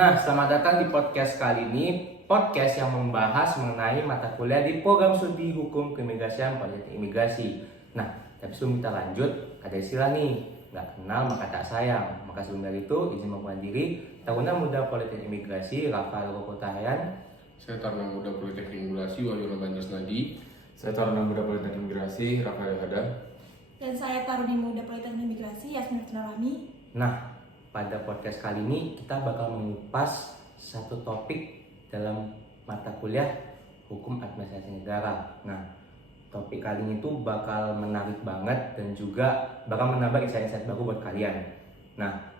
Nah, selamat datang di podcast kali ini. Podcast yang membahas mengenai mata kuliah di program studi hukum keimigrasian Politeknik Imigrasi. Nah, tapi sebelum kita lanjut, ada istilah nih, nggak kenal maka tak sayang. Maka sebelum dari itu, izin memperkenalkan diri, Taruna Muda Politeknik Imigrasi, Rafael Rokotahyan. Saya Taruna Muda Politeknik Imigrasi, Wahyu Banjas Nadi. Saya Taruna Muda Politeknik Imigrasi, Rafael Hadam. Dan saya Taruni Muda Politeknik Imigrasi, Yasmin Nurami. Nah, pada podcast kali ini kita bakal mengupas satu topik dalam mata kuliah Hukum Administrasi Negara. Nah, topik kali ini tuh bakal menarik banget dan juga bakal menambah insight-insight baru buat kalian. Nah,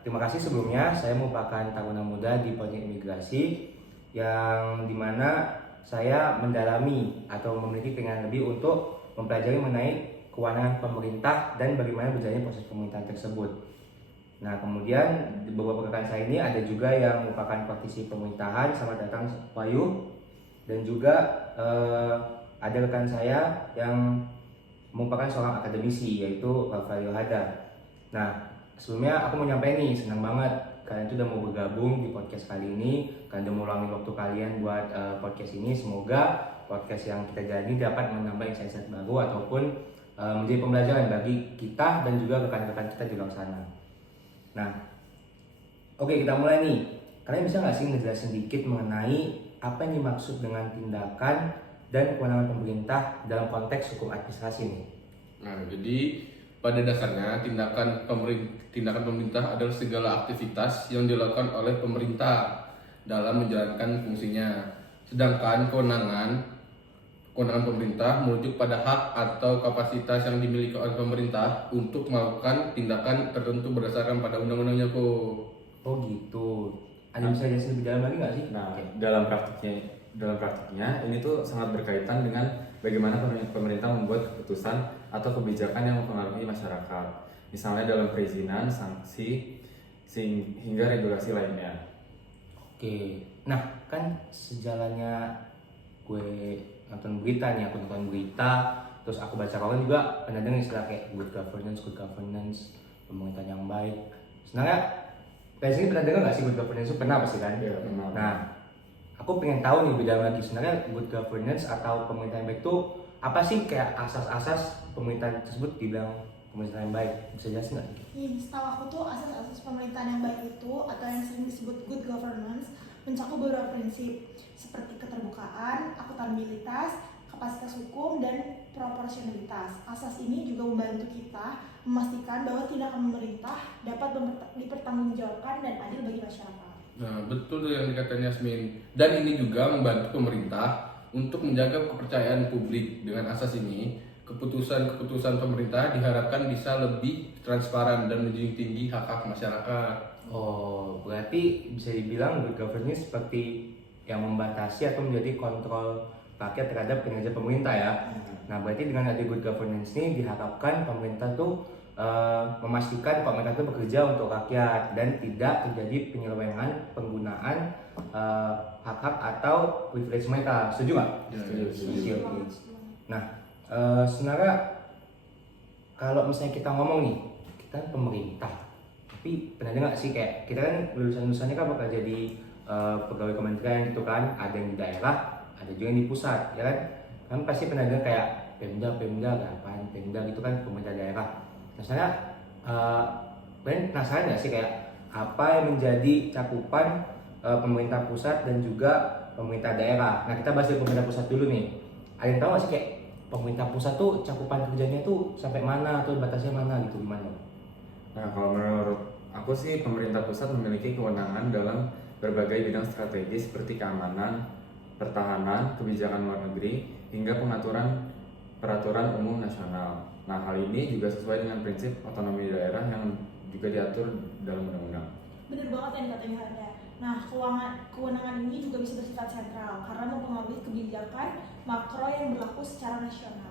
terima kasih sebelumnya. Saya merupakan Taruna Muda di Politeknik Imigrasi yang dimana saya mendalami atau memiliki keinginan lebih untuk mempelajari mengenai kewenangan pemerintah dan bagaimana berjalannya proses pemerintahan tersebut. Nah, kemudian di beberapa rekan saya ini ada juga yang merupakan praktisi pemerintahan. Selamat datang Wahyu. Dan juga ada rekan saya yang merupakan seorang akademisi, yaitu Rafael Hadam. Nah, sebelumnya aku mau nyampein nih, senang banget kalian tuh udah mau bergabung di podcast kali ini. Kalian udah mau luangin waktu kalian buat podcast ini. Semoga podcast yang kita jalani dapat menambah insight baru ataupun menjadi pembelajaran bagi kita dan juga rekan-rekan kita di luar sana. Nah, oke, kita mulai nih. Kalian bisa nggak sih ngejelasin sedikit mengenai apa yang dimaksud dengan tindakan dan kewenangan pemerintah dalam konteks hukum administrasi nih? Nah, jadi pada dasarnya tindakan pemerintah adalah segala aktivitas yang dilakukan oleh pemerintah dalam menjalankan fungsinya. Sedangkan kewenangan pemerintah merujuk pada hak atau kapasitas yang dimiliki oleh pemerintah untuk melakukan tindakan tertentu berdasarkan pada undang-undangnya kok. Oh gitu. Ada bisa jelasin lebih dalam lagi nggak sih? Nah, dalam praktiknya ini tuh sangat berkaitan dengan bagaimana pemerintah membuat keputusan atau kebijakan yang mempengaruhi masyarakat. Misalnya dalam perizinan, sanksi, hingga regulasi lainnya. Oke. Nah, kan sejalannya gue nonton berita nih, aku nonton berita, terus aku baca kawan juga pernah dengar istilah kayak good governance, pemerintahan yang baik. Sebenarnya dari sini pernah dengar nggak sih good governance itu pernah pasti kan? Ya, benar. Nah, aku pengen tahu nih beda lagi sebenarnya good governance atau pemerintahan yang baik itu apa sih, kayak asas-asas pemerintahan tersebut dibilang pemerintahan yang baik, bisa jelasin nggak? Setahu aku tuh asas-asas pemerintahan yang baik itu atau yang sering disebut good governance mencakup beberapa prinsip seperti keterbukaan, akuntabilitas, kapasitas hukum, dan proporsionalitas. Asas ini juga membantu kita memastikan bahwa tindakan pemerintah dapat dipertanggungjawabkan dan adil bagi masyarakat. Nah, betul tuh yang dikatakan Yasmin. Dan ini juga membantu pemerintah untuk menjaga kepercayaan publik. Dengan asas ini, keputusan-keputusan pemerintah diharapkan bisa lebih transparan dan menjunjung tinggi hak-hak masyarakat. Oh, berarti bisa dibilang good governance seperti yang membatasi atau menjadi kontrol rakyat terhadap kinerja pemerintah ya. Nah, berarti dengan ada good governance ini diharapkan pemerintah tuh memastikan pemerintah itu bekerja untuk rakyat dan tidak terjadi penyelewengan penggunaan hak-hak atau privilege mereka. Setuju nggak? Setuju. Nah, sebenarnya kalau misalnya kita ngomong nih, kita kan pemerintah, tapi pernah dengar sih kayak kita kan lulusan-lulusannya kan bakal jadi pegawai kementerian gitu kan, ada yang di daerah, ada juga yang di pusat, ya kan? Kan pasti pernah dengar kayak Pemda, apaan Pemda gitu kan, pemerintah daerah. Nah, saya kalian penasaran nggak sih kayak apa yang menjadi cakupan pemerintah pusat dan juga pemerintah daerah? Nah, kita bahas dari pemerintah pusat dulu nih. Ada yang tahu nggak sih kayak pemerintah pusat tuh cakupan kerjanya tuh sampai mana atau batasnya mana gitu, gimana? Nah, kalau menurut aku sih pemerintah pusat memiliki kewenangan dalam berbagai bidang strategis seperti keamanan, pertahanan, kebijakan luar negeri, hingga pengaturan peraturan umum nasional. Nah, hal ini juga sesuai dengan prinsip otonomi daerah yang juga diatur dalam undang-undang. Bener banget yang dikatakan Hada. Nah, kewenangan ini juga bisa bersifat sentral karena mempengaruhi kebijakan makro yang berlaku secara nasional.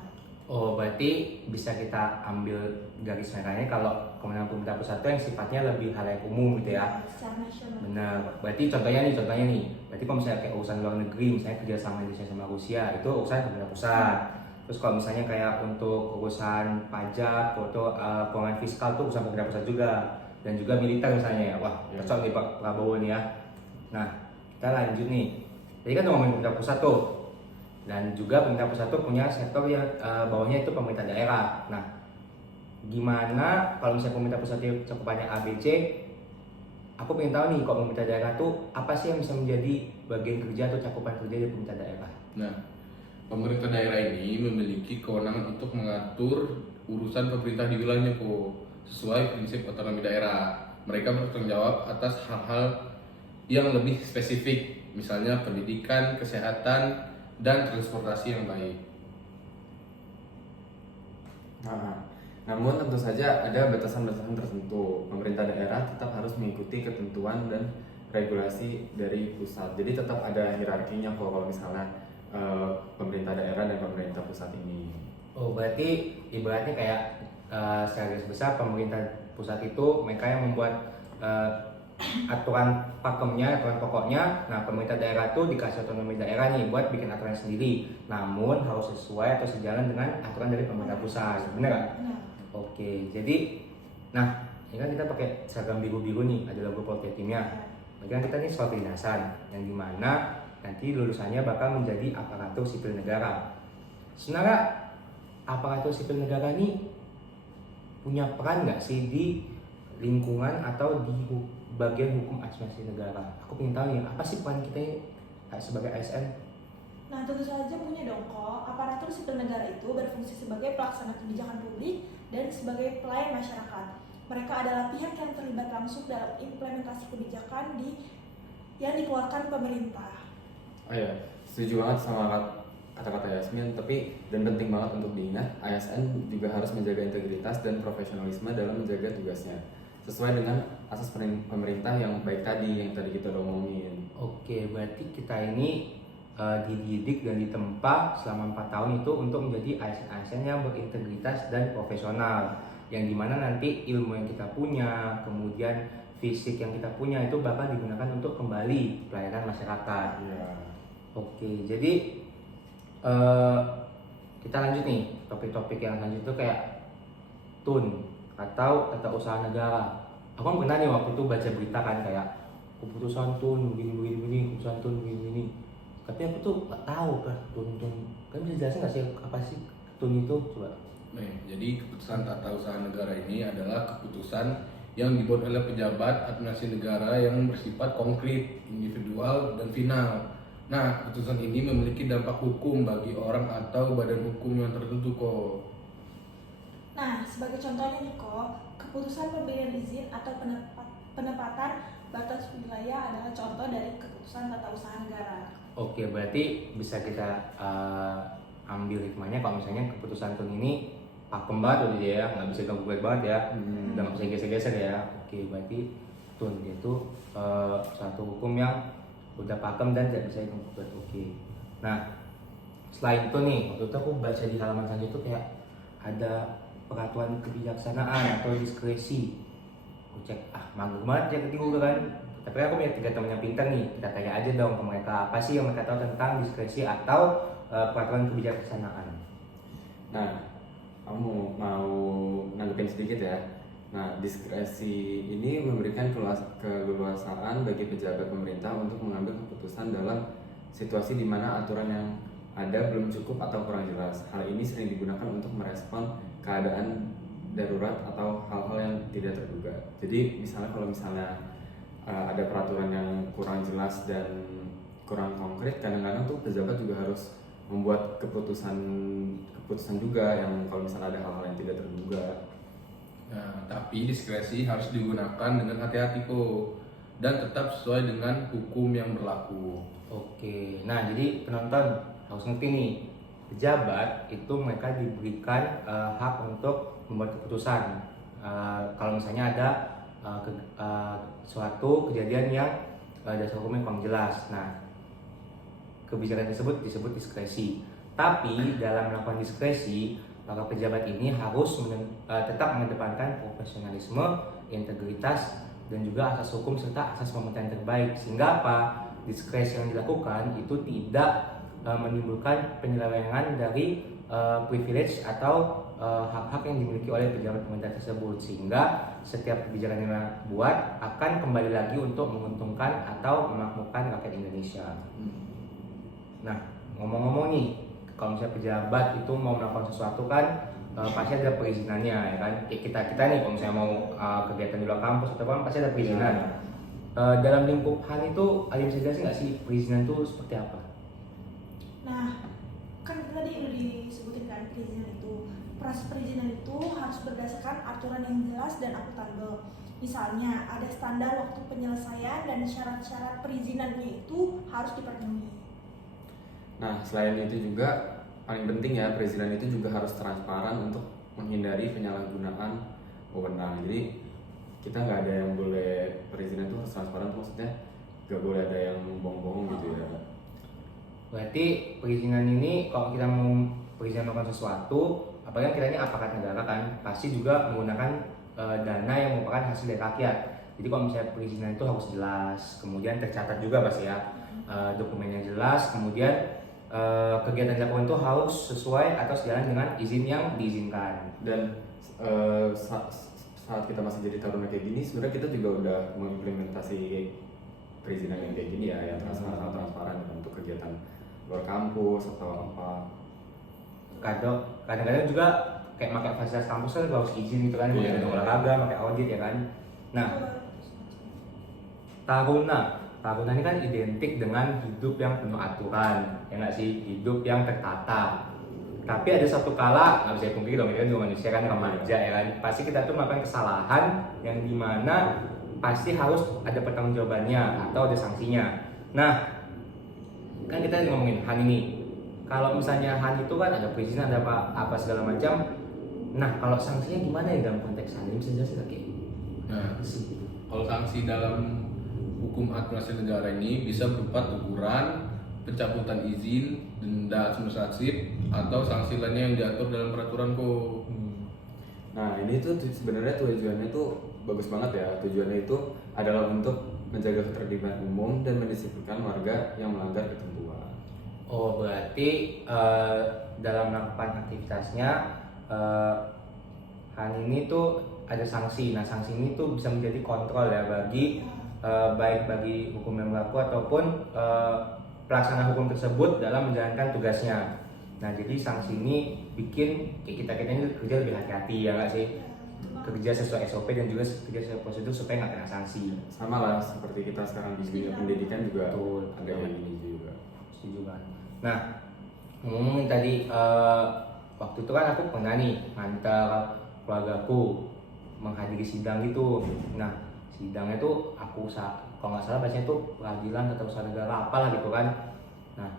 Oh, berarti bisa kita ambil garis merahnya kalau kewenangan pemerintah pusat itu yang sifatnya lebih halayak umum gitu ya. Secara nasional. Benar. Berarti contohnya nih. Berarti kalau misalnya kayak urusan luar negeri, misalnya kerja sama Indonesia sama Rusia, itu urusan pemerintah pusat. Terus kalau misalnya kayak untuk urusan pajak atau keuangan fiskal tuh urusan pemerintah pusat juga. dan juga militer misalnya ya. Wah, cocok nih Pak Prabowo nih ya. Nah, kita lanjut nih. Jadi kan ngomongin pemerintah pusat tuh, dan juga pemerintah pusat tuh punya sektor yang bawahnya itu pemerintah daerah. Nah, gimana kalau misalnya pemerintah pusat itu cakupannya ABC? Aku pengen tahu nih, kalau pemerintah daerah tuh apa sih yang bisa menjadi bagian kerja atau cakupan kerja dari pemerintah daerah? Nah, pemerintah daerah ini memiliki kewenangan untuk mengatur urusan pemerintah di wilayahnya kok, sesuai prinsip otonomi daerah. Mereka bertanggung jawab atas hal-hal yang lebih spesifik, misalnya pendidikan, kesehatan, dan transportasi yang baik. Namun tentu saja ada batasan-batasan tertentu. Pemerintah daerah tetap harus mengikuti ketentuan dan regulasi dari pusat. Jadi tetap ada hierarkinya kok kalau misalnya pemerintah daerah dan pemerintah pusat ini. Oh, berarti ibaratnya kayak secara garis besar pemerintah pusat itu mereka yang membuat aturan pakemnya, aturan pokoknya. Nah, pemerintah daerah tuh dikasih otonomi daerah nih buat bikin aturan sendiri. Namun harus sesuai atau sejalan dengan aturan dari pemerintah pusat. Bener nggak? Benar. Oke, jadi, nah ini kan kita pakai seragam biru-biru nih, ada logo Poltekkimnya. Berarti kan kita nih sekolah kedinasan, yang dimana nanti lulusannya bakal menjadi aparatur sipil negara. Sebenarnya aparatur sipil negara ini punya peran nggak sih di lingkungan atau di bagian hukum administrasi negara? Aku pengen tahu nih, apa sih peran kita ini sebagai ASN? Nah, tentu saja punya dong kok. Aparatur sipil negara itu berfungsi sebagai pelaksana kebijakan publik dan sebagai pelayan masyarakat. Mereka adalah pihak yang terlibat langsung dalam implementasi kebijakan yang dikeluarkan pemerintah. Oh ya, setuju banget sama kata-kata Yasmin, tapi dan penting banget untuk diingat, ASN juga harus menjaga integritas dan profesionalisme dalam menjaga tugasnya sesuai dengan asas pemerintah yang baik tadi, yang tadi kita udah ngomongin. Oke, berarti kita ini dididik dan ditempa selama 4 tahun itu untuk menjadi ASN yang berintegritas dan profesional, yang dimana nanti ilmu yang kita punya, kemudian fisik yang kita punya itu bakal digunakan untuk kembali pelayanan masyarakat. Iya. Oke, jadi kita lanjut nih, topik-topik yang lanjut itu kayak TUN atau tata usaha negara. Aku pernah nih waktu itu baca berita kan kayak keputusan TUN begini, keputusan TUN begini. Tapi aku tuh nggak tahu kan TUN. Kan bisa jelasin nggak sih apa sih TUN itu? Coba. Nah, jadi keputusan tata usaha negara ini adalah keputusan yang dibuat oleh pejabat administrasi negara yang bersifat konkret, individual, dan final. Nah, keputusan ini memiliki dampak hukum bagi orang atau badan hukum yang tertentu kok. Nah, sebagai contohnya nih kok, keputusan pemberian izin atau penempatan batas wilayah adalah contoh dari keputusan tata usaha negara. Oke, berarti bisa kita ambil hikmahnya kalau misalnya keputusan TUN ini pakem banget udah dia ya, nggak bisa ganggu banget ya, udah nggak bisa geser-geser ya. Oke, berarti TUN itu satu hukum yang udah pakem dan tidak bisa diganggu. Oke. Nah, selain itu nih, waktu itu aku baca di halaman selanjutnya itu kayak ada peraturan kebijaksanaan atau diskresi. Aku cek, mager banget ya ketinggalan kan. Tapi aku punya 3 teman yang pintar nih, kita tanya aja dong ke mereka apa sih yang mereka tahu tentang diskresi atau peraturan kebijaksanaan. Nah, kamu mau nanggepin sedikit ya. Nah, diskresi ini memberikan keleluasaan bagi pejabat pemerintah untuk mengambil keputusan dalam situasi di mana aturan yang ada belum cukup atau kurang jelas. Hal ini sering digunakan untuk merespon keadaan darurat atau hal-hal yang tidak terduga. Jadi misalnya kalau ada peraturan yang kurang jelas dan kurang konkret, kadang-kadang tuh pejabat juga harus membuat keputusan juga yang kalau misalnya ada hal-hal yang tidak terduga. Nah, tapi diskresi harus digunakan dengan hati-hati kok, dan tetap sesuai dengan hukum yang berlaku. Oke, nah jadi penonton harus ngerti nih, pejabat itu mereka diberikan hak untuk membuat keputusan kalau misalnya ada suatu kejadian yang dasar hukumnya kurang jelas. Nah, kebijakan tersebut disebut diskresi. Tapi dalam melakukan diskresi, maka pejabat ini harus tetap mengedepankan profesionalisme, integritas, dan juga asas hukum serta asas pemerintahan terbaik. Sehingga apa? Diskresi yang dilakukan itu tidak menimbulkan penyelewengan dari privilege atau hak-hak yang dimiliki oleh pejabat pemerintah tersebut, sehingga setiap kebijakan yang dibuat akan kembali lagi untuk menguntungkan atau memakmurkan rakyat Indonesia. Nah, ngomong-ngomong nih, kalau misalnya pejabat itu mau melakukan sesuatu kan pasti ada perizinannya ya kan. Kita nih kalau misalnya mau kegiatan di luar kampus atau apa pasti ada perizinan. Dalam lingkup HAN itu ada yang bisa jelasin nggak sih perizinan itu seperti apa? Nah, kan tadi udah disebutin kan perizinan itu. Proses perizinan itu harus berdasarkan aturan yang jelas dan akuntabel. Misalnya, ada standar waktu penyelesaian dan syarat-syarat perizinannya itu harus dipenuhi. Nah, selain itu juga paling penting ya, perizinan itu juga harus transparan untuk menghindari penyalahgunaan wewenang. Jadi kita nggak ada yang boleh, perizinan itu harus transparan, maksudnya nggak boleh ada yang bohong-bohong gitu ya. Berarti perizinan ini kalau kita mau perizinan melakukan sesuatu, apalagi kiranya apakah negara kan pasti juga menggunakan dana yang merupakan hasil dari rakyat. Jadi kalau misalnya perizinan itu harus jelas, kemudian tercatat juga pasti ya, dokumennya jelas, kemudian kegiatan yang dilakukan itu harus sesuai atau sejalan dengan izin yang diizinkan. Dan saat kita masih jadi taruna kayak gini, sebenarnya kita juga udah mengimplementasi perizinan yang kayak gini ya, yang transparan untuk kegiatan luar kampus atau apa. Kadang-kadang juga kayak pakai fasilitas kampus kan harus izin gitu kan, Iya. ada olahraga, pakai audit ya kan. Nah, taruna ini kan identik dengan hidup yang penuh aturan, ya nggak sih, hidup yang tertata. Tapi ada satu kala, nggak bisa dipungkiri dong, kita juga manusia kan, remaja ya kan, pasti kita tuh melakukan kesalahan yang dimana pasti harus ada pertanggungjawabannya atau ada sanksinya. Nah, kan kita lagi ngomongin HAN ini. Kalau misalnya HAN itu kan ada perizinan, ada apa segala macam. Nah, kalau sanksinya gimana ya dalam konteks HAN ini, bisa jelasin lagi? Nah, kalau sanksi dalam hukum administrasi negara ini bisa berupa teguran, pencabutan izin, denda administratif, atau sanksi lainnya yang diatur dalam peraturan kok. Nah, ini tuh sebenarnya tujuannya tuh bagus banget ya. Tujuannya itu adalah untuk menjaga ketertiban umum dan mendisiplinkan warga yang melanggar ketentuan. Oh, berarti dalam melakukan aktivitasnya HAN ini tuh ada sanksi. Nah, sanksi ini tuh bisa menjadi kontrol ya bagi baik bagi hukum yang berlaku ataupun pelaksana hukum tersebut dalam menjalankan tugasnya. Nah, jadi sanksi ini bikin kita ini kerja lebih hati-hati ya nggak sih? Kerja sesuai SOP dan juga kerja sesuai prosedur supaya nggak kena sanksi. Sama lah seperti kita sekarang di dunia pendidikan juga Betul. ada yang ini juga. Setuju kan? Nah, ngomongin tadi waktu itu kan aku pernah nih ngantar keluargaku menghadiri sidang itu. Nah, sidangnya tuh kalau nggak salah bahasanya tuh peradilan tata usaha negara apalah gitu kan. Nah,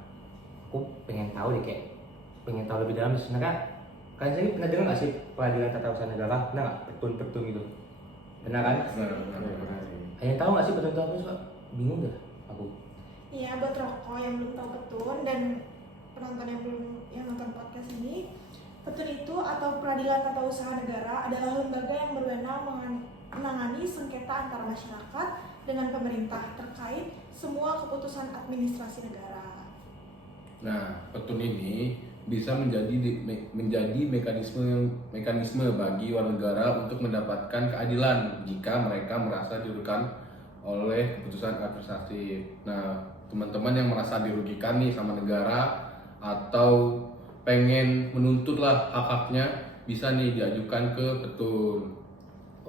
aku pengen tahu deh, kayak pengen tahu lebih dalam sebenarnya. Kalian sendiri pernah dengar nggak sih peradilan tata usaha negara? Pernah nggak petun gitu? Pernah kan? Benar sih. Ada yang tahu nggak sih petun itu apa sih? Bingung deh aku. Iya, buat rokok yang belum tahu petun dan penonton yang nonton podcast ini, petun itu atau peradilan tata usaha negara adalah lembaga yang berwenang menangani sengketa antara masyarakat dengan pemerintah terkait semua keputusan administrasi negara. Nah, petun ini bisa menjadi mekanisme bagi warga negara untuk mendapatkan keadilan jika mereka merasa dirugikan oleh keputusan administratif. Nah, teman-teman yang merasa dirugikan nih sama negara atau pengen menuntut lah hak-haknya, bisa nih diajukan ke petun.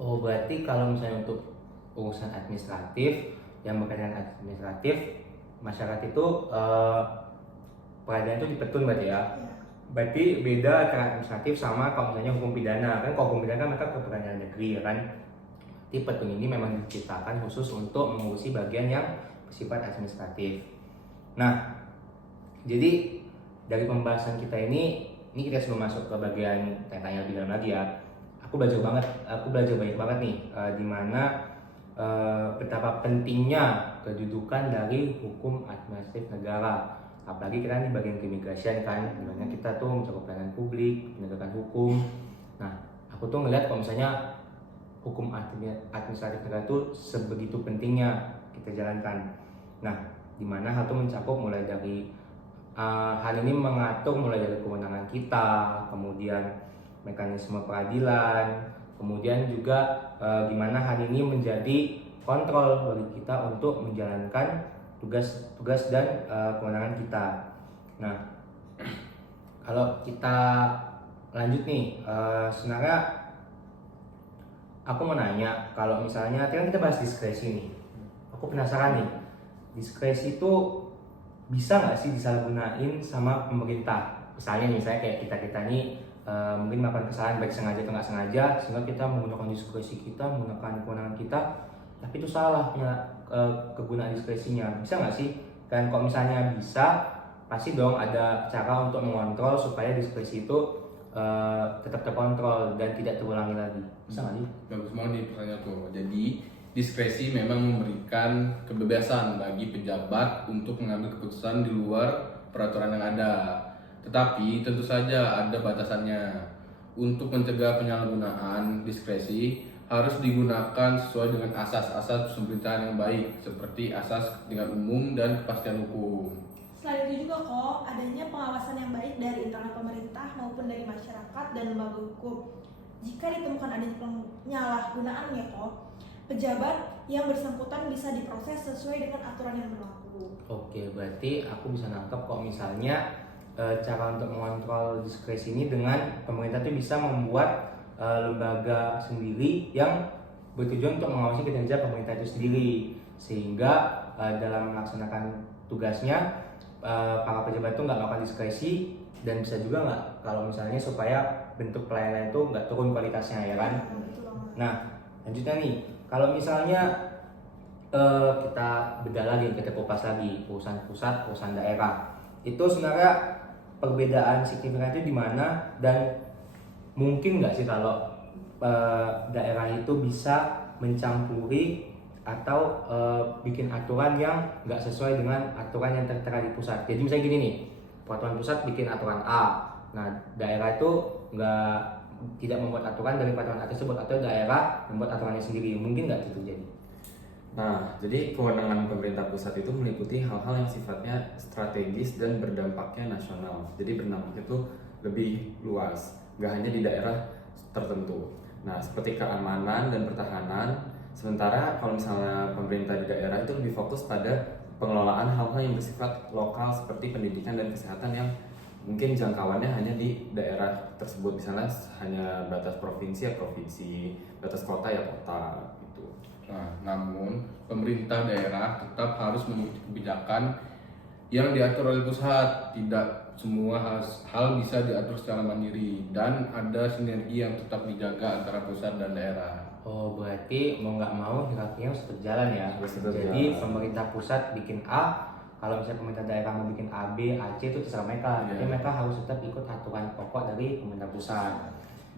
Oh, berarti kalau misalnya untuk urusan administratif yang berkaitan administratif, masyarakat itu peradilan itu di petun berarti ya. Berarti beda antara administratif sama kalau misalnya hukum pidana. Kan kalau hukum pidana kan mereka ke pengadilan negeri ya kan. Di petun ini memang diciptakan khusus untuk mengurusi bagian yang bersifat administratif. Nah, jadi dari pembahasan kita ini kita sebelum masuk ke bagian tanya lebih dalam lagi ya. Aku belajar banyak banget nih di mana betapa pentingnya kedudukan dari hukum administratif negara. Apalagi kita di bagian keimigrasian kan, dimana kita tuh mencakup pelayanan publik, penegakan hukum. Nah, aku tuh ngeliat kalau misalnya hukum administratif negara itu sebegitu pentingnya kita jalankan. Nah, dimana hal itu mencakup mulai dari hal ini mengatur mulai dari kewenangan kita, kemudian mekanisme peradilan, kemudian juga gimana hal ini menjadi kontrol bagi kita untuk menjalankan tugas dan kewenangan kita. Nah, kalau kita lanjut nih, sebenarnya aku mau nanya, kalau misalnya kan kita bahas diskresi nih, aku penasaran nih, diskresi itu bisa nggak sih disalahgunain sama pemerintah? Misalnya kayak kita nih mungkin melakukan kesalahan baik sengaja atau nggak sengaja, sehingga kita menggunakan diskresi kita, menggunakan kewenangan kita, tapi itu salah punya kegunaan diskresinya. Bisa nggak sih? Dan kalau misalnya bisa, pasti dong ada cara untuk mengontrol supaya diskresi itu tetap terkontrol dan tidak terulangi lagi. Bisa nggak sih? Bagus banget nih pertanyaanku. Jadi diskresi memang memberikan kebebasan bagi pejabat untuk mengambil keputusan di luar peraturan yang ada. Tetapi tentu saja ada batasannya. Untuk mencegah penyalahgunaan diskresi harus digunakan sesuai dengan asas-asas pemerintahan yang baik, seperti asas kepentingan umum dan kepastian hukum. Selain itu juga kok adanya pengawasan yang baik dari internal pemerintah maupun dari masyarakat dan lembaga hukum. Jika ditemukan adanya penyalahgunaan ya kok, pejabat yang bersangkutan bisa diproses sesuai dengan aturan yang berlaku. Oke, berarti aku bisa nangkep kok misalnya cara untuk mengontrol diskresi ini dengan pemerintah itu bisa membuat lembaga sendiri yang bertujuan untuk mengawasi kinerja pemerintah itu sendiri, sehingga dalam melaksanakan tugasnya para pejabat itu nggak melakukan diskresi, dan bisa juga nggak kalau misalnya supaya bentuk pelayanan itu nggak turun kualitasnya ya kan. Nah, lanjutnya nih, kalau misalnya kita bedah lagi, kita kupas lagi urusan pusat, urusan daerah, itu sebenarnya perbedaan signifikan itu di mana, dan mungkin nggak sih kalau daerah itu bisa mencampuri atau bikin aturan yang nggak sesuai dengan aturan yang tertera di pusat. Jadi misalnya gini nih, peraturan pusat bikin aturan A, nah daerah itu tidak membuat aturan dari peraturan A tersebut, atau daerah membuat aturannya sendiri. Mungkin nggak itu terjadi? Nah, jadi kewenangan pemerintah pusat itu meliputi hal-hal yang sifatnya strategis dan berdampaknya nasional. Jadi berdampaknya itu lebih luas, nggak hanya di daerah tertentu. Nah, seperti keamanan dan pertahanan. Sementara kalau misalnya pemerintah di daerah itu lebih fokus pada pengelolaan hal-hal yang bersifat lokal seperti pendidikan dan kesehatan yang mungkin jangkauannya hanya di daerah tersebut. Misalnya hanya batas provinsi ya provinsi, batas kota ya kota gitu. Nah, namun pemerintah daerah tetap harus mengikuti kebijakan yang diatur oleh pusat. Tidak semua hal bisa diatur secara mandiri, dan ada sinergi yang tetap dijaga antara pusat dan daerah. Oh, berarti mau nggak mau hierarkinya harus tetap jalan ya. Harus tetap Jadi jalan. pemerintah pusat bikin A, kalau misalnya pemerintah daerah mau bikin A, B, A, C itu terserah mereka. Tapi mereka harus tetap ikut aturan pokok dari pemerintah pusat.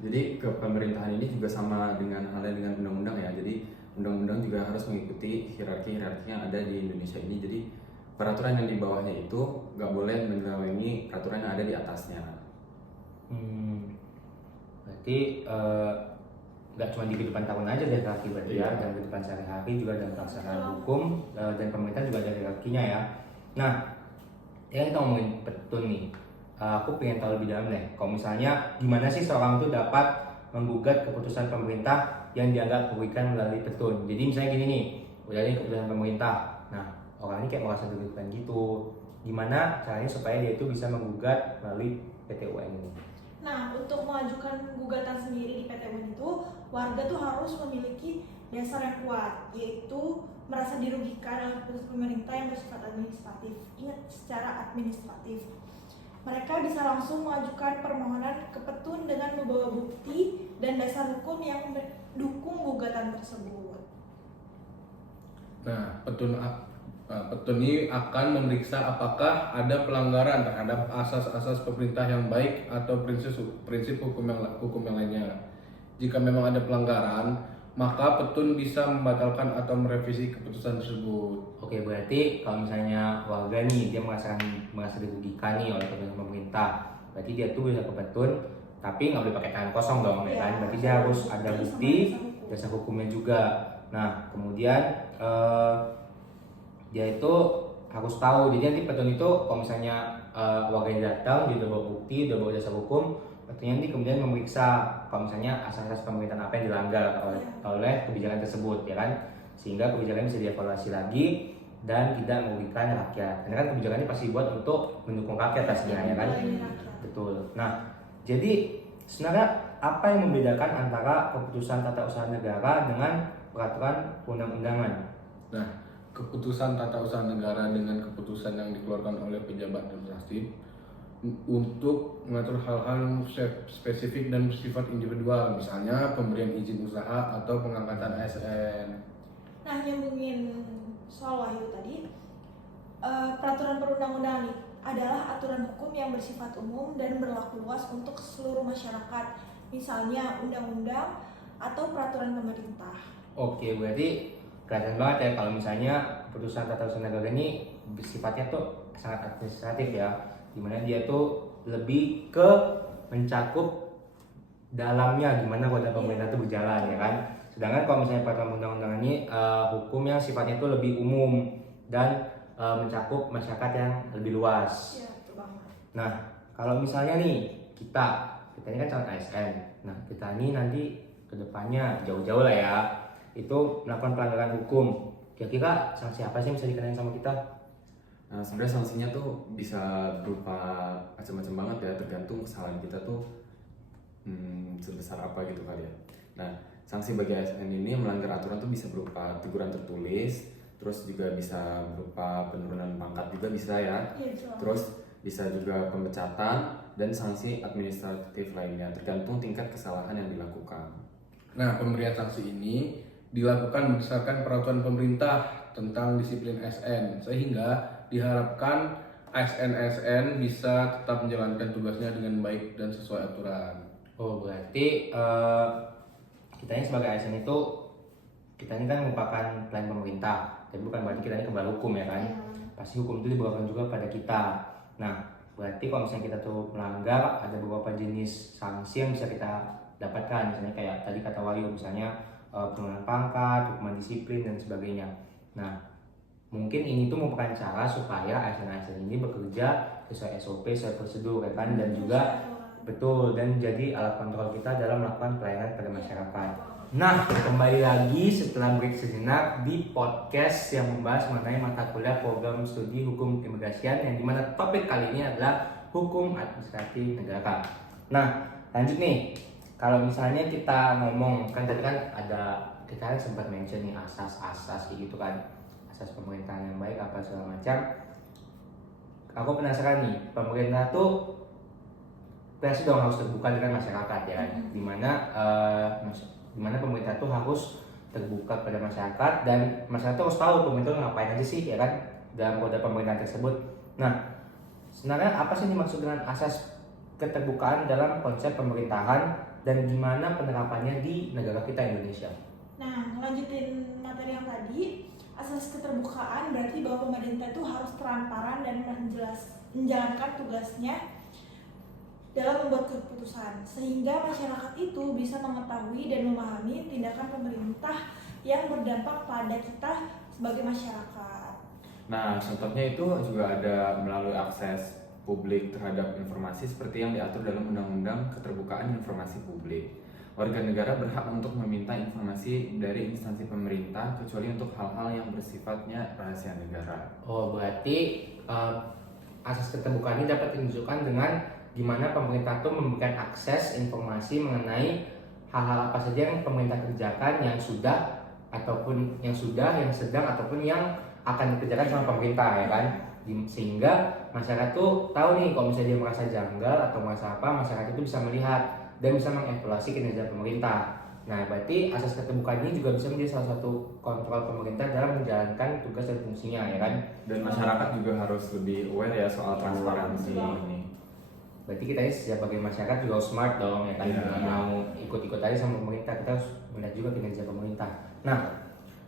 Jadi pemerintahan ini juga sama dengan halnya dengan undang-undang ya. Jadi undang-undang juga harus mengikuti hierarki-hierarki yang ada di Indonesia ini. Jadi peraturan yang di bawahnya itu nggak boleh menyelewengin peraturan yang ada di atasnya. Berarti nggak cuma di kehidupan tahunan aja ada hierarki berarti ya, Iya. dan kehidupan sehari-hari juga dalam pelaksanaan hukum dan pemerintah juga ada hierarkinya ya. Nah, yang kita ngomongin petun nih, aku pengen tahu lebih dalam deh. Kalau misalnya gimana sih seorang itu dapat menggugat keputusan pemerintah yang dianggap merugikan melalui petun. Jadi misalnya gini nih, udah nih keputusan pemerintah. Nah, orang ini kayak merasa dirugikan gitu. Gimana caranya supaya dia itu bisa menggugat melalui PT UN ini? Nah, untuk mengajukan gugatan sendiri di PT UN itu, warga tuh harus memiliki dasar yang kuat, yaitu merasa dirugikan oleh keputusan pemerintah yang bersifat administratif. Ingat, secara administratif. Mereka bisa langsung mengajukan permohonan ke petun dengan membawa bukti dan dasar hukum yang mendukung gugatan tersebut. Nah, petun ini akan memeriksa apakah ada pelanggaran terhadap asas-asas pemerintah yang baik atau prinsip hukum yang lainnya. Jika memang ada pelanggaran, maka petun bisa membatalkan atau merevisi keputusan tersebut. Oke, berarti kalau misalnya warga nih dia merasa dirugikan nih oleh keputusan pemerintah, berarti dia tuh bisa ke petun, tapi nggak boleh pakai tangan kosong dong, ya kan? Berarti dia harus ada bukti, dasar hukumnya juga. Nah, kemudian dia itu harus tahu. Jadi nanti petun itu kalau misalnya warganya datang, dia udah bawa bukti, udah bawa dasar hukum, Waktunya nanti kemudian memeriksa kalau misalnya asas-asas pemerintahan apa yang dilanggar oleh kebijakan tersebut, ya kan, sehingga kebijakan bisa dievaluasi lagi dan tidak merugikan rakyat. Karena kan kebijakan ini pasti buat untuk mendukung rakyat pastinya, ya kan. Betul. Nah, jadi sebenarnya apa yang membedakan antara keputusan tata usaha negara dengan peraturan perundang-undangan? Nah, keputusan tata usaha negara dengan keputusan yang dikeluarkan oleh pejabat administratif untuk mengatur hal-hal yang spesifik dan bersifat individual, misalnya pemberian izin usaha atau pengangkatan ASN. Nah, nyambungin soal Wahyu tadi, peraturan perundang-undangan nih adalah aturan hukum yang bersifat umum dan berlaku luas untuk seluruh masyarakat, misalnya undang-undang atau peraturan pemerintah. Oke, berarti kelihatan banget ya kalau misalnya keputusan tata usaha negara ini bersifatnya tuh sangat administratif ya, dimana dia tuh lebih ke mencakup dalamnya gimana roda pemerintah itu berjalan, ya kan. Sedangkan kalau misalnya peraturan undang-undang ini hukum yang sifatnya itu lebih umum dan mencakup masyarakat yang lebih luas. Iya, betul banget. Nah, kalau misalnya nih kita ini kan calon ASN. Nah, kita ini nanti kedepannya jauh-jauh lah ya, itu melakukan pelanggaran hukum. Kira-kira sanksi apa sih yang bisa dikenain sama kita? Nah, sebenarnya sanksinya tuh bisa berupa macam-macam banget ya, tergantung kesalahan kita tuh sebesar apa gitu kali ya. Nah, sanksi bagi ASN ini melanggar aturan tuh bisa berupa teguran tertulis, terus juga bisa berupa penurunan pangkat juga bisa ya. Terus bisa juga pemecatan dan sanksi administratif lainnya, tergantung tingkat kesalahan yang dilakukan. Nah, pemberian sanksi ini dilakukan berdasarkan peraturan pemerintah tentang disiplin ASN, sehingga diharapkan ASN bisa tetap menjalankan tugasnya dengan baik dan sesuai aturan. Oh, berarti kita ini sebagai ASN itu, kita ini kan merupakan pelayan pemerintah, tapi bukan berarti kita ini kebal hukum, ya kan. Pasti hukum itu diberlakukan juga pada kita. Nah, berarti kalau misalnya kita tuh melanggar, ada beberapa jenis sanksi yang bisa kita dapatkan, misalnya kayak tadi kata Wahyu, misalnya penurunan pangkat, hukuman disiplin dan sebagainya. Nah, mungkin ini tuh merupakan cara supaya ASN-ASN ini bekerja sesuai SOP, sesuai prosedur, ya kan, dan juga betul, dan jadi alat kontrol kita dalam melakukan pelayanan pada masyarakat. Nah, kembali lagi setelah break sejenak di podcast yang membahas mengenai mata kuliah program studi hukum keimigrasian, yang dimana topik kali ini adalah hukum administratif negara. Nah, lanjut nih, kalau misalnya kita ngomong, kan tadi kan ada, kita kan sempat mention nih asas-asas gitu kan, asas pemerintahan yang baik apa segala macam. Aku penasaran nih, pemerintah tuh pasti dong harus terbuka dengan masyarakat, ya kan, dimana pemerintah tuh harus terbuka pada masyarakat dan masyarakat tuh harus tahu pemerintah ngapain aja sih, ya kan, dalam roda pemerintahan tersebut. Nah, sebenarnya apa sih dimaksud dengan asas keterbukaan dalam konsep pemerintahan dan gimana penerapannya di negara kita Indonesia? Nah, ngelanjutin materi yang tadi, asas keterbukaan berarti bahwa pemerintah itu harus transparan dan menjalankan tugasnya dalam membuat keputusan, sehingga masyarakat itu bisa mengetahui dan memahami tindakan pemerintah yang berdampak pada kita sebagai masyarakat. Nah, contohnya itu juga ada melalui akses publik terhadap informasi seperti yang diatur dalam Undang-Undang Keterbukaan Informasi Publik. Warga negara berhak untuk meminta informasi dari instansi pemerintah kecuali untuk hal-hal yang bersifatnya rahasia negara. Oh, berarti asas keterbukaan ini dapat ditunjukkan dengan gimana pemerintah itu memberikan akses informasi mengenai hal-hal apa saja yang pemerintah kerjakan, yang sudah ataupun yang sedang ataupun yang akan dikerjakan sama pemerintah, ya kan, sehingga masyarakat tuh tahu nih kalau misalnya dia merasa janggal atau merasa apa, masyarakat itu bisa melihat dan bisa mengevaluasi kinerja pemerintah. Nah, berarti asas keterbukaan ini juga bisa menjadi salah satu kontrol pemerintah dalam menjalankan tugas dan fungsinya, ya kan. Dan masyarakat juga harus lebih aware ya soal transparansi ini. Berarti kita ini sebagai masyarakat juga harus smart dong, ya kan. Jangan mau ikut-ikut aja sama pemerintah, kita harus melihat juga kinerja pemerintah. Nah,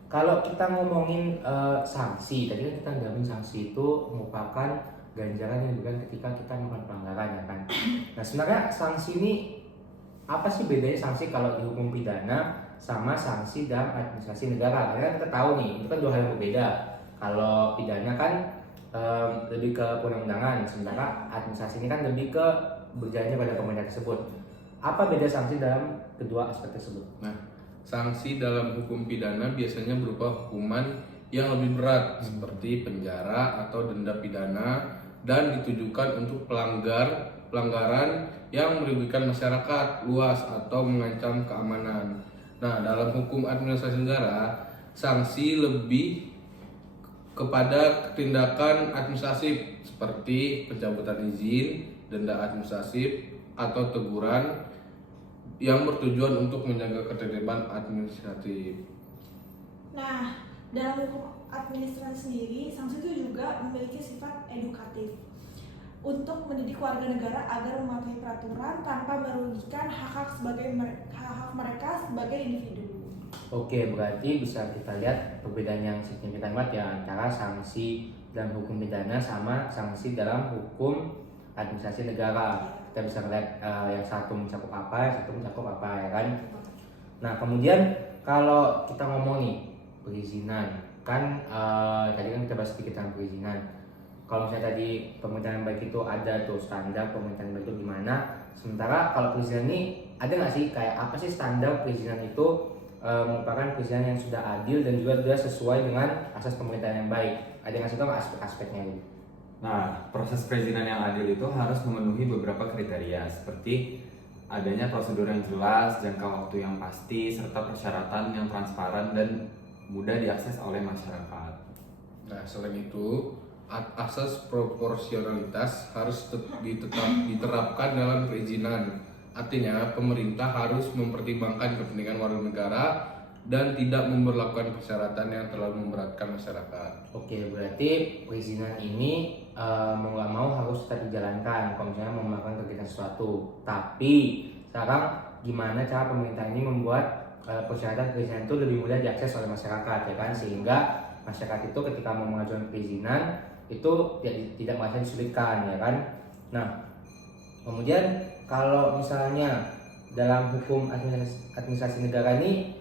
kalau kita ngomongin sanksi, tadi kan kita ngomongin sanksi itu merupakan ganjaran yang diberikan ketika kita melakukan pelanggaran, ya kan. Nah, sebenarnya sanksi ini apa sih bedanya sanksi kalau di hukum pidana sama sanksi dalam administrasi negara? Karena kita tahu nih, itu kan dua hal yang berbeda. Kalau pidana kan lebih ke perundang-undangan, sementara administrasi ini kan lebih ke berjalannya pada pemerintah tersebut. Apa beda sanksi dalam kedua aspek tersebut? Nah, sanksi dalam hukum pidana biasanya berupa hukuman yang lebih berat seperti penjara atau denda pidana dan ditujukan untuk pelanggaran yang merugikan masyarakat luas atau mengancam keamanan. Nah, dalam hukum administrasi negara, sanksi lebih kepada tindakan administratif seperti pencabutan izin, denda administratif, atau teguran yang bertujuan untuk menjaga ketertiban administratif. Nah, dalam hukum administrasi sendiri, sanksi itu juga memiliki sifat edukatif untuk mendidik warga negara agar mematuhi peraturan tanpa merugikan hak-hak mereka sebagai individu. Oke, berarti bisa kita lihat perbedaan yang signifikan banget ya antara sanksi dalam hukum pidana sama sanksi dalam hukum administrasi negara. Kita bisa lihat yang satu mencakup apa, yang satu mencakup apa ya kan. Nah, kemudian kalau kita ngomong nih perizinan, kan tadi kan kita bahas sedikit tentang perizinan. Kalau misalnya tadi pemerintahan baik itu ada tuh standar pemerintahan baik itu gimana, sementara kalau perizinan ini ada nggak sih kayak apa sih standar perizinan itu merupakan perizinan yang sudah adil dan juga sudah sesuai dengan asas pemerintahan yang baik. Ada nggak sih tuh aspek-aspeknya ini? Nah, proses perizinan yang adil itu harus memenuhi beberapa kriteria seperti adanya prosedur yang jelas, jangka waktu yang pasti, serta persyaratan yang transparan dan mudah diakses oleh masyarakat. Nah, selain itu, asas proporsionalitas harus diterapkan dalam perizinan. Artinya, pemerintah harus mempertimbangkan kepentingan warga negara dan tidak memberlakukan persyaratan yang terlalu memberatkan masyarakat. Oke, berarti perizinan ini mau nggak mau harus tetap dijalankan kalau misalnya mau melakukan kegiatan sesuatu. Tapi sekarang gimana cara pemerintah ini membuat persyaratan perizinan itu lebih mudah diakses oleh masyarakat ya kan, sehingga masyarakat itu ketika mau mengajukan perizinan itu tidak merasa disulitkan ya kan. Nah, kemudian kalau misalnya dalam hukum administrasi negara ini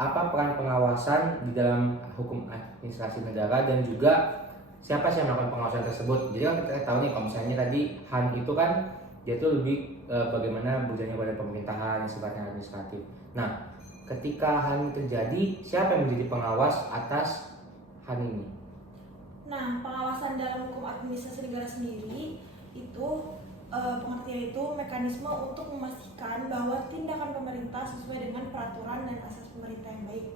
apa peran pengawasan di dalam hukum administrasi negara dan juga siapa sih yang melakukan pengawasan tersebut? Jadi kan kita tahu nih kalau misalnya tadi HAN itu kan dia tuh lebih bagaimana berjalannya pada pemerintahan sifatnya administratif. Nah, ketika HAN ini terjadi, siapa yang menjadi pengawas atas HAN ini? Nah, pengawasan dalam hukum administrasi negara sendiri itu pengertian itu mekanisme untuk memastikan bahwa tindakan pemerintah sesuai dengan peraturan dan asas pemerintah yang baik.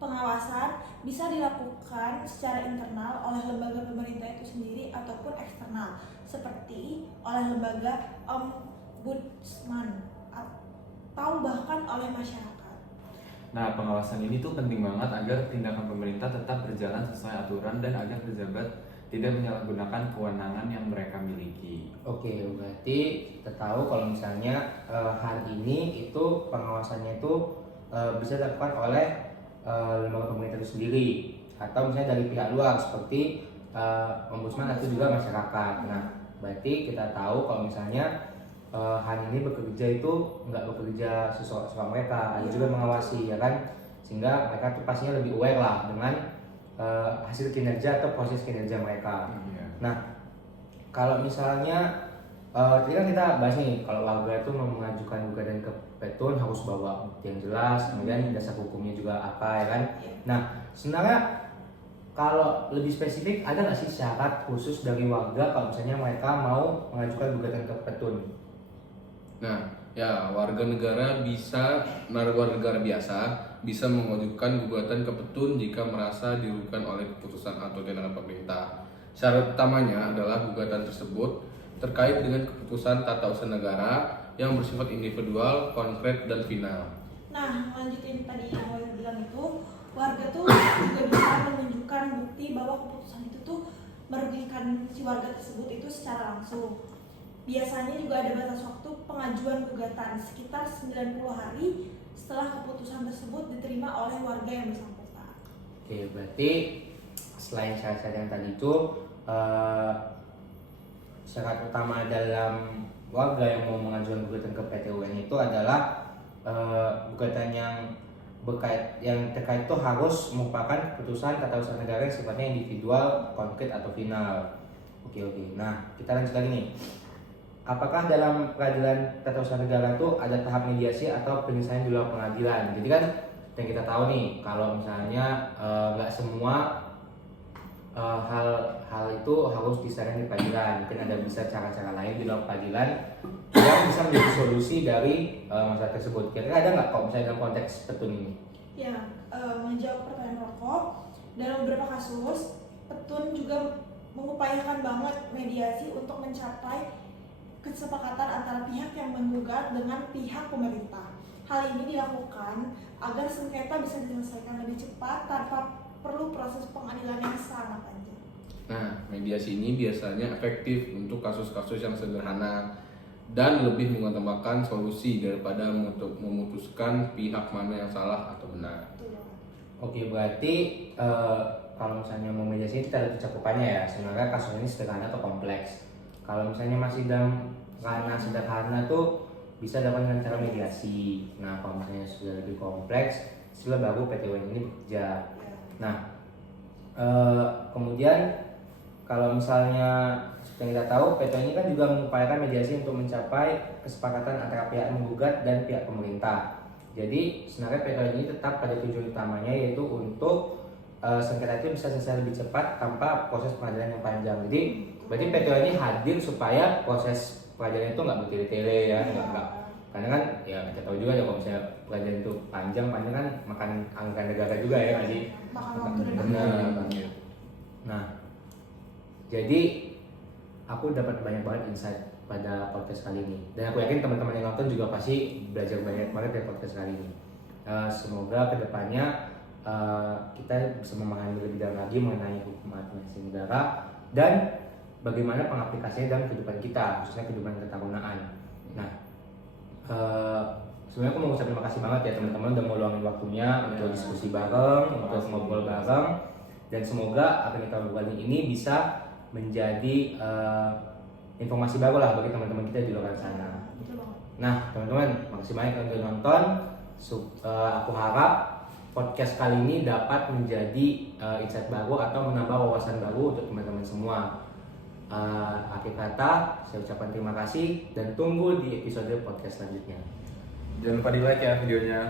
Pengawasan bisa dilakukan secara internal oleh lembaga pemerintah itu sendiri ataupun eksternal, seperti oleh lembaga ombudsman atau bahkan oleh masyarakat. Nah, pengawasan ini tuh penting banget agar tindakan pemerintah tetap berjalan sesuai aturan dan agar pejabat tidak menyalahgunakan kewenangan yang mereka miliki. Oke, berarti kita tahu kalau misalnya HAN ini itu pengawasannya itu bisa dilakukan oleh lembaga pemerintah itu sendiri atau misalnya dari pihak luar seperti ombudsman atau juga masyarakat. Nah, berarti kita tahu kalau misalnya HAN ini bekerja itu nggak bekerja sesuai mereka, ada juga mengawasi ya kan, sehingga mereka tuh pastinya lebih aware lah dengan hasil kinerja atau proses kinerja mereka. Nah, kalau misalnya tadi kan kita bahas nih kalau warga itu mau mengajukan gugatan ke petun harus bawa bukti yang jelas, kemudian dasar hukumnya juga apa ya kan. Nah, sebenarnya kalau lebih spesifik ada nggak sih syarat khusus dari warga kalau misalnya mereka mau mengajukan gugatan ke petun? Nah, ya warga negara biasa bisa mengajukan gugatan ke petun jika merasa dirugikan oleh keputusan atau tindakan pemerintah. Syarat utamanya adalah gugatan tersebut terkait dengan keputusan tata usaha negara yang bersifat individual, konkret, dan final. Nah, lanjutin tadi yang Wahyu bilang itu, warga tuh juga bisa menunjukkan bukti bahwa keputusan itu tuh merugikan si warga tersebut itu secara langsung. Biasanya juga ada batas waktu pengajuan gugatan sekitar 90 hari setelah keputusan tersebut diterima oleh warga yang bersangkutan. Oke, berarti selain syarat-syarat yang tadi itu syarat utama dalam warga yang mau mengajukan gugatan ke PT UN itu adalah gugatan yang terkait itu harus merupakan keputusan tata usaha negara yang sifatnya individual, konkret atau final. Oke. Nah, kita lanjut lagi nih. apakah dalam peradilan tata usaha negara itu ada tahap mediasi atau penyelesaian di luar pengadilan? Jadi kan yang kita tahu nih, kalau misalnya nggak semua hal itu harus diselesaikan di pengadilan. Mungkin ada bisa cara-cara lain di luar pengadilan yang bisa menjadi solusi dari masalah tersebut. Kira-kira ada nggak kalau misalnya dalam konteks petun ini? Ya, menjawab pertanyaan rokok, dalam beberapa kasus petun juga mengupayakan banget mediasi untuk mencapai kesepakatan antara pihak yang menggugat dengan pihak pemerintah. Hal ini dilakukan agar sengketa bisa diselesaikan lebih cepat tanpa perlu proses pengadilan yang sangat panjang. Nah, mediasi ini biasanya efektif untuk kasus-kasus yang sederhana dan lebih mengutamakan solusi daripada memutuskan pihak mana yang salah atau benar. Betul banget. Oke, berarti kalau misalnya mau mediasi kita lihat cakupannya ya. Sebenarnya kasus ini sederhana atau kompleks. Kalau misalnya masih dalam ranah sederhana tuh bisa dapat dengan cara mediasi. Nah, kalau misalnya sudah lebih kompleks, sudah baru PTWN ini bekerja. Nah, kemudian kalau misalnya yang kita tahu PTWN ini kan juga mengupayakan mediasi untuk mencapai kesepakatan antara pihak menggugat dan pihak pemerintah. Jadi sebenarnya PTWN ini tetap pada tujuan utamanya, yaitu untuk sengketa itu bisa selesai lebih cepat tanpa proses pengadilan yang panjang. Jadi berarti PTWN ini hadir supaya proses pengadilan itu nggak bertele-tele ya, nggak. Karena kan ya kita tahu juga ya kalau misalnya pengadilan itu panjang kan makan anggaran negara juga ya, jadi Makan waktu dan benar. Nah, jadi aku dapat banyak banget insight pada podcast kali ini, dan aku yakin teman-teman yang nonton juga pasti belajar banyak banget dari podcast kali ini. Semoga kedepannya kita bisa memahami lebih dalam lagi mengenai hukum administrasi negara dan bagaimana pengaplikasinya dalam kehidupan kita, khususnya kehidupan ketarunaan. Nah, sebenarnya aku mau ucapin terima kasih banget ya teman-teman udah mau luangin waktunya untuk diskusi bareng, untuk ngobrol bareng, dan semoga apa yang kita lakukan ini bisa menjadi informasi baru lah bagi teman-teman kita di luar sana. Betul banget. Nah, teman-teman, makasih banyak yang udah nonton. Aku harap podcast kali ini dapat menjadi insight baru atau menambah wawasan baru untuk teman-teman semua. Akhir kata, saya ucapkan terima kasih dan tunggu di episode podcast selanjutnya. Jangan lupa di like ya videonya.